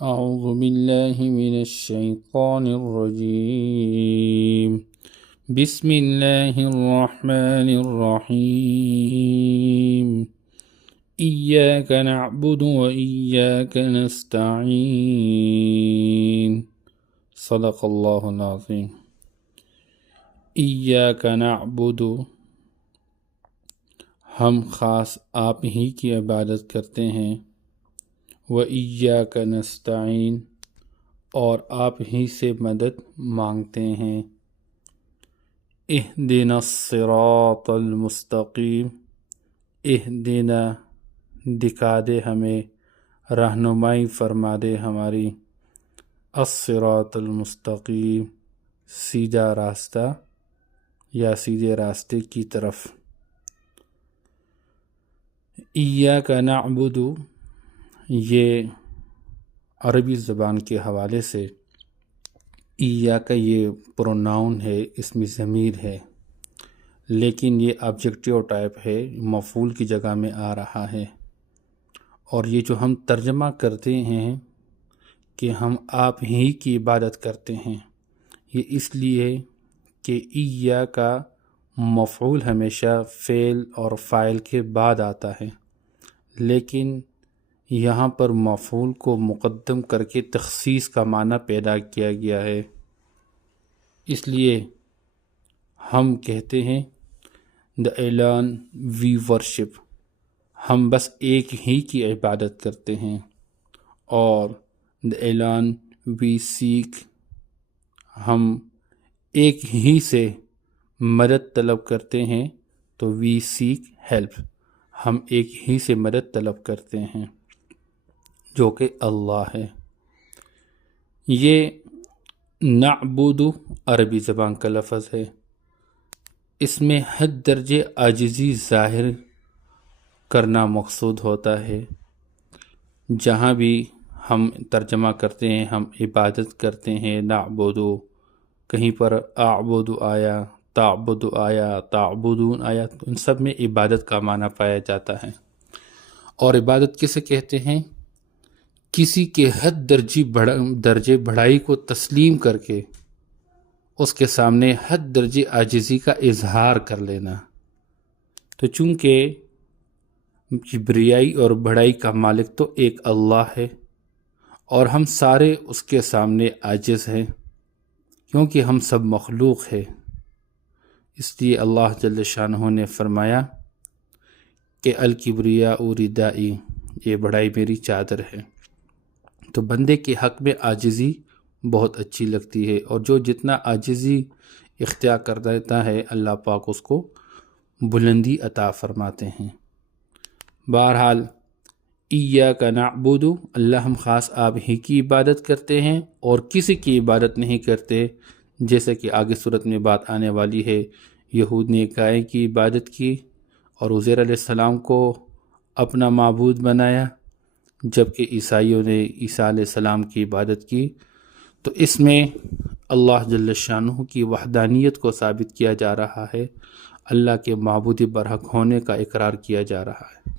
أعوذ بالله من الشيطان الرجيم بسم الله الرحمن الرحيم إياك نعبد وإياك نستعين صدق الله العظيم. إياك نعبد، ہم خاص آپ ہی کی عبادت کرتے ہیں، وَإِيَّاكَ نَسْتَعِينُ، اور آپ ہی سے مدد مانگتے ہیں۔ اهدنا الصراط المستقیم، اهدنا دکھا دے ہمیں، رہنمائی فرما دے ہماری، الصراط المستقیم سیدھا راستہ یا سیدھے راستے کی طرف۔ ایاک نعبد، یہ عربی زبان کے حوالے سے ایاک یہ پروناؤن ہے، اسم ضمیر ہے، لیکن یہ آبجیکٹیو ٹائپ ہے، مفعول کی جگہ میں آ رہا ہے۔ اور یہ جو ہم ترجمہ کرتے ہیں کہ ہم آپ ہی کی عبادت کرتے ہیں، یہ اس لیے کہ ایاک مفعول ہمیشہ فعل اور فاعل کے بعد آتا ہے، لیکن یہاں پر مفعول کو مقدم کر کے تخصیص کا معنی پیدا کیا گیا ہے۔ اس لیے ہم کہتے ہیں the alone we worship، ہم بس ایک ہی کی عبادت کرتے ہیں، اور the alone we seek، ہم ایک ہی سے مدد طلب کرتے ہیں، تو we seek help، ہم ایک ہی سے مدد طلب کرتے ہیں جو کہ اللہ ہے۔ یہ نعبد عربی زبان کا لفظ ہے، اس میں حد درجے عاجزی ظاہر کرنا مقصود ہوتا ہے۔ جہاں بھی ہم ترجمہ کرتے ہیں، ہم عبادت کرتے ہیں، نعبد، کہیں پر اعبد آیا، تعبد آیا، تعبدون آیا، ان سب میں عبادت کا معنی پایا جاتا ہے۔ اور عبادت کسے کہتے ہیں؟ کسی کے حد درجے بڑھائی کو تسلیم کر کے اس کے سامنے حد درجے عاجزی کا اظہار کر لینا۔ تو چونکہ کبریائی اور بڑائی کا مالک تو ایک اللہ ہے، اور ہم سارے اس کے سامنے عاجز ہیں، کیونکہ ہم سب مخلوق ہیں۔ اس لیے اللہ جل شانہ نے فرمایا کہ الکبریاء ردائی، یہ بڑائی میری چادر ہے۔ تو بندے کے حق میں عاجزی بہت اچھی لگتی ہے، اور جو جتنا عاجزی اختیار کر دیتا ہے، اللہ پاک اس کو بلندی عطا فرماتے ہیں۔ بہرحال ایاک نعبد، اللہ ہم خاص آپ ہی کی عبادت کرتے ہیں اور کسی کی عبادت نہیں کرتے، جیسے کہ آگے صورت میں بات آنے والی ہے۔ یہود نے گائے کی عبادت کی اور عزیر علیہ السلام کو اپنا معبود بنایا، جبکہ عیسائیوں نے عیسیٰ علیہ السلام کی عبادت کی۔ تو اس میں اللہ جل شانہ کی وحدانیت کو ثابت کیا جا رہا ہے، اللہ کے معبود برحق ہونے کا اقرار کیا جا رہا ہے۔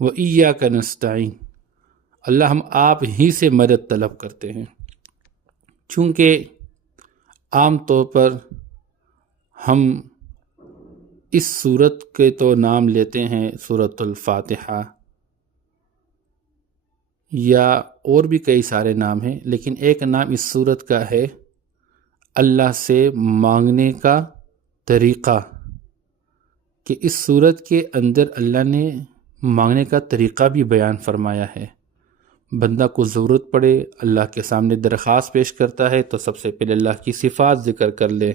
وَإِيَّاكَ نَسْتَعِينُ، اللہ ہم آپ ہی سے مدد طلب کرتے ہیں۔ چونکہ عام طور پر ہم اس سورت کے تو نام لیتے ہیں سورۃ الفاتحہ، یا اور بھی کئی سارے نام ہیں، لیکن ایک نام اس سورت کا ہے اللہ سے مانگنے کا طریقہ، کہ اس سورت کے اندر اللہ نے مانگنے کا طریقہ بھی بیان فرمایا ہے۔ بندہ کو ضرورت پڑے، اللہ کے سامنے درخواست پیش کرتا ہے، تو سب سے پہلے اللہ کی صفات ذکر کر لے،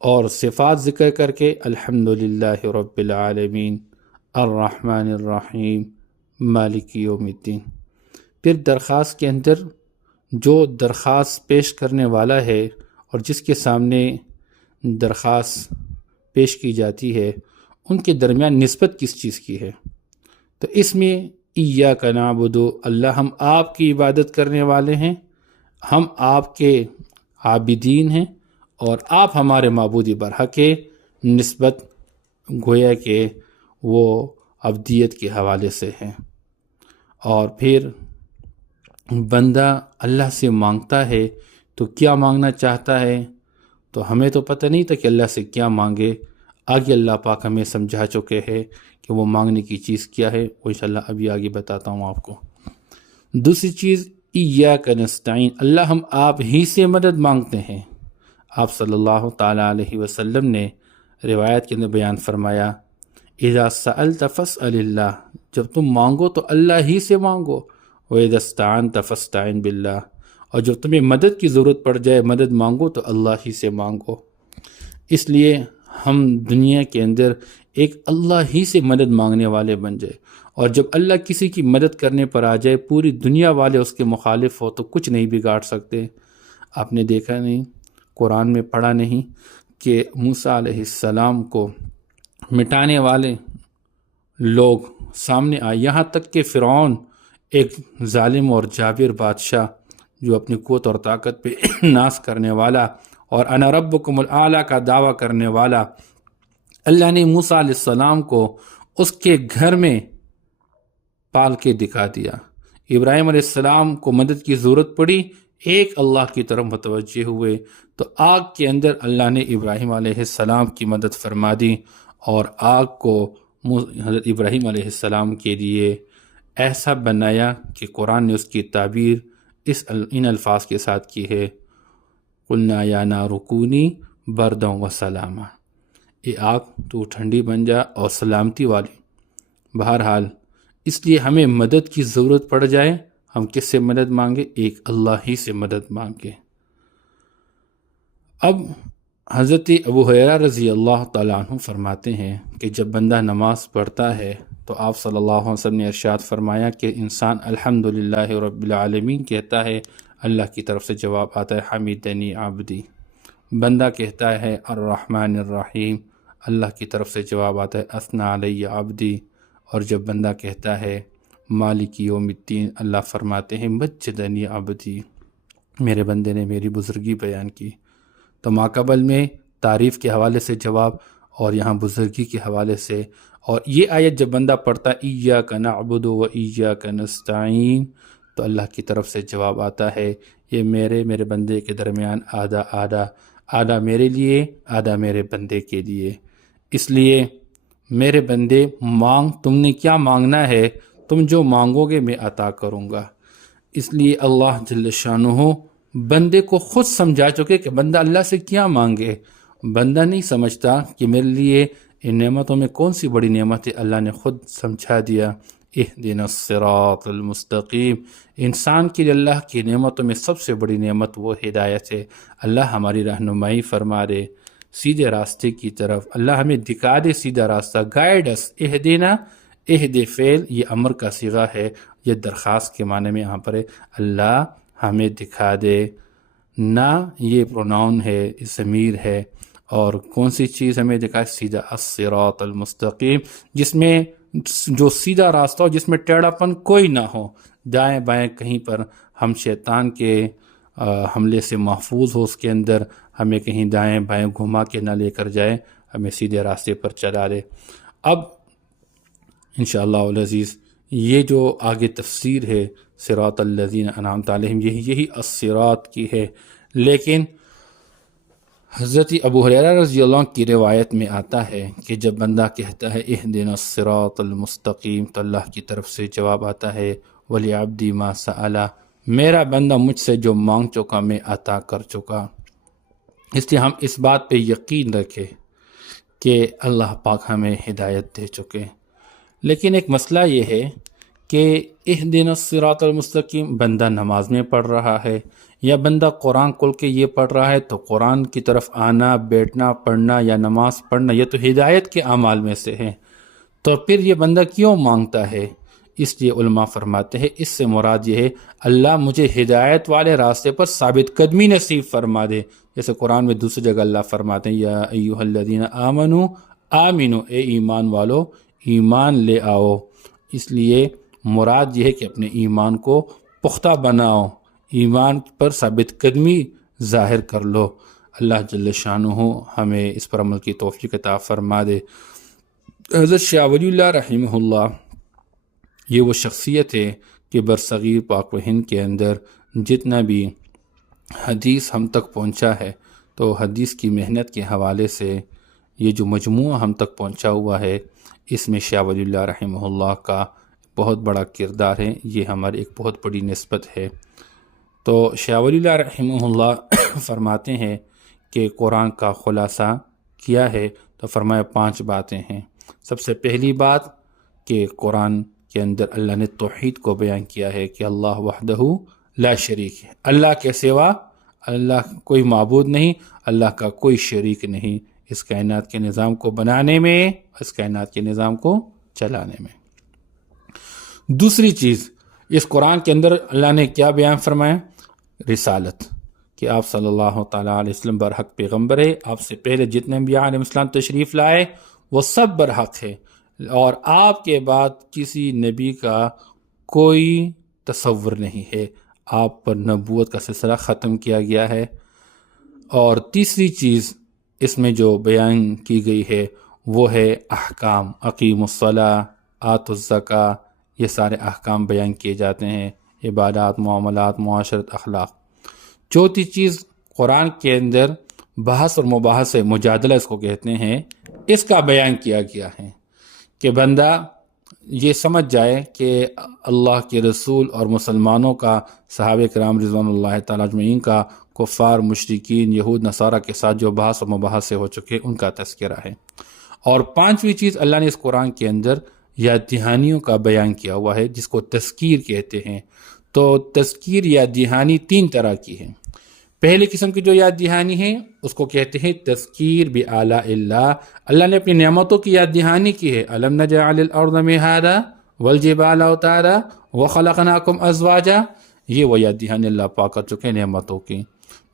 اور صفات ذکر کر کے الحمدللہ رب العالمین الرحمن الرحیم مالک یوم الدین۔ پھر درخواست کے اندر جو درخواست پیش کرنے والا ہے اور جس کے سامنے درخواست پیش کی جاتی ہے، ان کے درمیان نسبت کس چیز کی ہے؟ تو اس میں ایاک نعبد، اللہ ہم آپ کی عبادت کرنے والے ہیں، ہم آپ کے عابدین ہیں، اور آپ ہمارے معبود برحق کے، نسبت گویا کہ وہ عبدیت کے حوالے سے ہیں۔ اور پھر بندہ اللہ سے مانگتا ہے تو کیا مانگنا چاہتا ہے، تو ہمیں تو پتہ نہیں تھا کہ اللہ سے کیا مانگے، آگے اللہ پاک ہمیں سمجھا چکے ہیں کہ وہ مانگنے کی چیز کیا ہے، وہ انشاءاللہ ابھی آگے بتاتا ہوں آپ کو۔ دوسری چیز ایاک نستعین، اللہ ہم آپ ہی سے مدد مانگتے ہیں۔ آپ صلی اللہ تعالیٰ علیہ وسلم نے روایت کے اندر بیان فرمایا، اذا سألت فاسأل اللہ، جب تم مانگو تو اللہ ہی سے مانگو، وَإِذَا اسْتَعَنْتَ فَاسْتَعِنْ بِاللَّهِ، اور جب تمہیں مدد کی ضرورت پڑ جائے، مدد مانگو تو اللہ ہی سے مانگو۔ اس لیے ہم دنیا کے اندر ایک اللہ ہی سے مدد مانگنے والے بن جائے، اور جب اللہ کسی کی مدد کرنے پر آ جائے، پوری دنیا والے اس کے مخالف ہو تو کچھ نہیں بگاڑ سکتے۔ آپ نے دیکھا نہیں، قرآن میں پڑھا نہیں کہ موسیٰ علیہ السلام کو مٹانے والے لوگ سامنے آئے، یہاں تک کہ فرعون ایک ظالم اور جابر بادشاہ جو اپنی قوت اور طاقت پہ ناز کرنے والا اور انا ربکم الاعلیٰ کا دعویٰ کرنے والا، اللہ نے موسیٰ علیہ السلام کو اس کے گھر میں پال کے دکھا دیا۔ ابراہیم علیہ السلام کو مدد کی ضرورت پڑی، ایک اللہ کی طرف متوجہ ہوئے تو آگ کے اندر اللہ نے ابراہیم علیہ السلام کی مدد فرما دی، اور آگ کو حضرت ابراہیم علیہ السلام کے لیے ایسا بنایا کہ قرآن نے اس کی تعبیر ان الفاظ کے ساتھ کی ہے، قلنا یا نار کونی بردا و سلاما، اے آگ تو ٹھنڈی بن جا اور سلامتی والی۔ بہرحال اس لیے ہمیں مدد کی ضرورت پڑ جائے، ہم کس سے مدد مانگے؟ ایک اللہ ہی سے مدد مانگے۔ اب حضرت ابو ہریرہ رضی اللہ تعالیٰ عنہ فرماتے ہیں کہ جب بندہ نماز پڑھتا ہے تو آپ صلی اللہ علیہ وسلم نے ارشاد فرمایا کہ انسان الحمدللہ رب العالمین کہتا ہے، اللہ کی طرف سے جواب آتا ہے حمیدنی عبدی۔ بندہ کہتا ہے الرحمن الرحیم، اللہ کی طرف سے جواب آتا ہے اثنا علی عبدی۔ اور جب بندہ کہتا ہے مالک یوم الدین، اللہ فرماتے ہیں مجدنی عبدی، میرے بندے نے میری بزرگی بیان کی۔ تو ماقبل میں تعریف کے حوالے سے جواب، اور یہاں بزرگی کے حوالے سے۔ اور یہ آیت جب بندہ پڑھتا ایاک نعبد و ایاک نستعین، تو اللہ کی طرف سے جواب آتا ہے یہ میرے بندے کے درمیان آدھا میرے لیے، آدھا میرے بندے کے لیے۔ اس لیے میرے بندے مانگ، تم نے کیا مانگنا ہے، تم جو مانگو گے میں عطا کروں گا۔ اس لیے اللہ جل شانہ بندے کو خود سمجھا چکے کہ بندہ اللہ سے کیا مانگے۔ بندہ نہیں سمجھتا کہ میرے لیے ان نعمتوں میں کون سی بڑی نعمت ہے، اللہ نے خود سمجھا دیا۔ اہدنا الصراط المستقیم، انسان کے لیے اللہ کی نعمتوں میں سب سے بڑی نعمت وہ ہدایت ہے، اللہ ہماری رہنمائی فرما دے سیدھے راستے کی طرف، اللہ ہمیں دکھا دے سیدھا راستہ، گائیڈ اس۔ اہدنا، اہد فعل یہ امر کا صیغہ ہے، یہ درخواست کے معنی میں یہاں پر ہے، اللہ ہمیں دکھا دے، نہ یہ پروناؤن ہے، ضمیر ہے، اور کون سی چیز ہمیں دکھائے؟ سیدھا الصراط المستقیم، جس میں جو سیدھا راستہ ہو، جس میں ٹیڑھا پن کوئی نہ ہو، دائیں بائیں کہیں پر ہم شیطان کے حملے سے محفوظ ہو، اس کے اندر ہمیں کہیں دائیں بائیں گھما کے نہ لے کر جائے، ہمیں سیدھے راستے پر چلا دے۔ اب انشاءاللہ العزیز یہ جو آگے تفسیر ہے صراط الذین انعمت علیہم، یہی الصراط کی ہے، لیکن حضرت ابو ہریرہ رضی اللہ عنہ کی روایت میں آتا ہے کہ جب بندہ کہتا ہے اہدنا الصراط المستقیم، تو اللہ کی طرف سے جواب آتا ہے وَلِعَبْدِي مَا سَأَلَ، میرا بندہ مجھ سے جو مانگ چکا میں عطا کر چکا۔ اس لیے ہم اس بات پہ یقین رکھیں کہ اللہ پاک ہمیں ہدایت دے چکے۔ لیکن ایک مسئلہ یہ ہے کہ اہدنا الصراط المستقیم بندہ نماز میں پڑھ رہا ہے، یا بندہ قرآن کھول کے یہ پڑھ رہا ہے، تو قرآن کی طرف آنا، بیٹھنا، پڑھنا یا نماز پڑھنا یہ تو ہدایت کے اعمال میں سے ہے، تو پھر یہ بندہ کیوں مانگتا ہے؟ اس لیے علماء فرماتے ہیں اس سے مراد یہ ہے اللہ مجھے ہدایت والے راستے پر ثابت قدمی نصیب فرما دے، جیسے قرآن میں دوسری جگہ اللہ فرماتے ہیں یا ایھا الذین آمنوا آمنو، اے ایمان والو ایمان لے آؤ۔ اس لیے مراد یہ ہے کہ اپنے ایمان کو پختہ بناؤ، ایمان پر ثابت قدمی ظاہر کر لو۔ اللہ جل شانہ ہمیں اس پر عمل کی توفیق عطا فرما دے۔ حضرت شاہ ولی اللہ رحمہ اللہ یہ وہ شخصیت ہے کہ برصغیر پاک و ہند کے اندر جتنا بھی حدیث ہم تک پہنچا ہے تو حدیث کی محنت کے حوالے سے یہ جو مجموعہ ہم تک پہنچا ہوا ہے اس میں شاہ ولی اللہ رحمہ اللہ کا بہت بڑا کردار ہے، یہ ہماری ایک بہت بڑی نسبت ہے۔ تو شاہ ولی اللہ رحمہ اللہ فرماتے ہیں کہ قرآن کا خلاصہ کیا ہے، تو فرمایا 5 باتیں ہیں۔ سب سے پہلی بات کہ قرآن کے اندر اللہ نے توحید کو بیان کیا ہے کہ اللہ وحدہ لا شریک ہے، اللہ کے سوا اللہ کوئی معبود نہیں، اللہ کا کوئی شریک نہیں اس کائنات کے نظام کو بنانے میں، اس کائنات کے نظام کو چلانے میں۔ دوسری چیز، اس قرآن کے اندر اللہ نے کیا بیان فرمایا؟ رسالت، کہ آپ صلی اللہ تعالیٰ علیہ وسلم برحق پیغمبر ہے، آپ سے پہلے جتنے انبیاء علیہ السلام تشریف لائے وہ سب برحق ہے، اور آپ کے بعد کسی نبی کا کوئی تصور نہیں ہے، آپ پر نبوت کا سلسلہ ختم کیا گیا ہے۔ اور تیسری چیز اس میں جو بیان کی گئی ہے وہ ہے احکام، اقیم الصلاۃ، آتوا الزکوٰۃ، یہ سارے احکام بیان کیے جاتے ہیں، عبادات، معاملات، معاشرت، اخلاق۔ چوتھی چیز، قرآن کے اندر بحث اور مباحث، مجادلہ اس کو کہتے ہیں، اس کا بیان کیا گیا ہے کہ بندہ یہ سمجھ جائے کہ اللہ کے رسول اور مسلمانوں کا، صحابہ کرام رضوان اللہ تعالیٰ اجمعین کا، کفار، مشرکین، یہود، نصارہ کے ساتھ جو بحث و مباحث ہو چکے ان کا تذکرہ ہے۔ اور 5ویں چیز، اللہ نے اس قرآن کے اندر یاد دہانیوں کا بیان کیا ہوا ہے جس کو تذکیر کہتے ہیں۔ تو تذکیر یاد دہانی 3 طرح کی ہے۔ پہلی قسم کی جو یاد دہانی ہے اس کو کہتے ہیں تذکیر بآلاء اللہ، اللہ نے اپنی نعمتوں کی یاد دہانی کی ہے۔ الم نجعل الارض مہادا والجبال اوتادا وخلقناکم ازواجا، یہ وہ یاد دہانی اللہ پاک کر چکے نعمتوں کی۔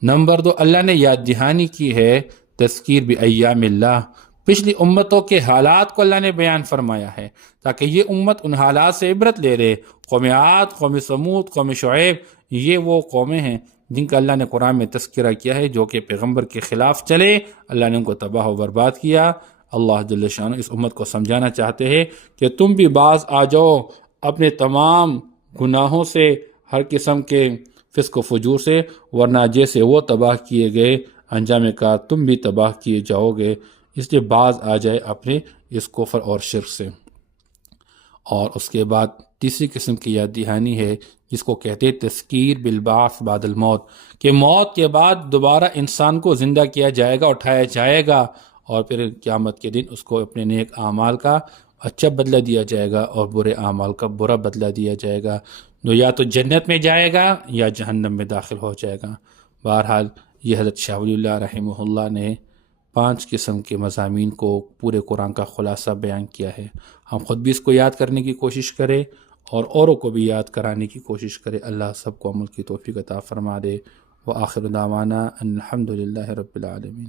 نمبر 2، اللہ نے یاد دہانی کی ہے تذکیر بایام اللہ، پچھلی امتوں کے حالات کو اللہ نے بیان فرمایا ہے تاکہ یہ امت ان حالات سے عبرت لے رہے۔ قوم عاد، قوم سمود، قوم شعیب، یہ وہ قومیں ہیں جن کا اللہ نے قرآن میں تذکرہ کیا ہے، جو کہ پیغمبر کے خلاف چلے، اللہ نے ان کو تباہ و برباد کیا۔ اللہ جل شانہ اس امت کو سمجھانا چاہتے ہیں کہ تم بھی باز آ جاؤ اپنے تمام گناہوں سے، ہر قسم کے فسق و فجور سے، ورنہ جیسے وہ تباہ کیے گئے انجام کا تم بھی تباہ کیے جاؤ گے، اس لیے باز آ جائے اپنے اس کفر اور شرک سے۔ اور اس کے بعد تیسری قسم کی یاد دہانی ہے جس کو کہتے ہیں تذکیر بالبعث بعد الموت، کہ موت کے بعد دوبارہ انسان کو زندہ کیا جائے گا، اٹھایا جائے گا، اور پھر قیامت کے دن اس کو اپنے نیک اعمال کا اچھا بدلہ دیا جائے گا اور برے اعمال کا برا بدلہ دیا جائے گا، جو یا تو جنت میں جائے گا یا جہنم میں داخل ہو جائے گا۔ بہرحال یہ حضرت شاہ ولی اللہ رحمہ اللہ نے 5 قسم کے مضامین کو پورے قرآن کا خلاصہ بیان کیا ہے۔ ہم خود بھی اس کو یاد کرنے کی کوشش کریں اور اوروں کو بھی یاد کرانے کی کوشش کریں۔ اللہ سب کو عمل کی توفیق عطا فرما دے۔ وآخر دعوانا ان الحمد للہ رب العالمین۔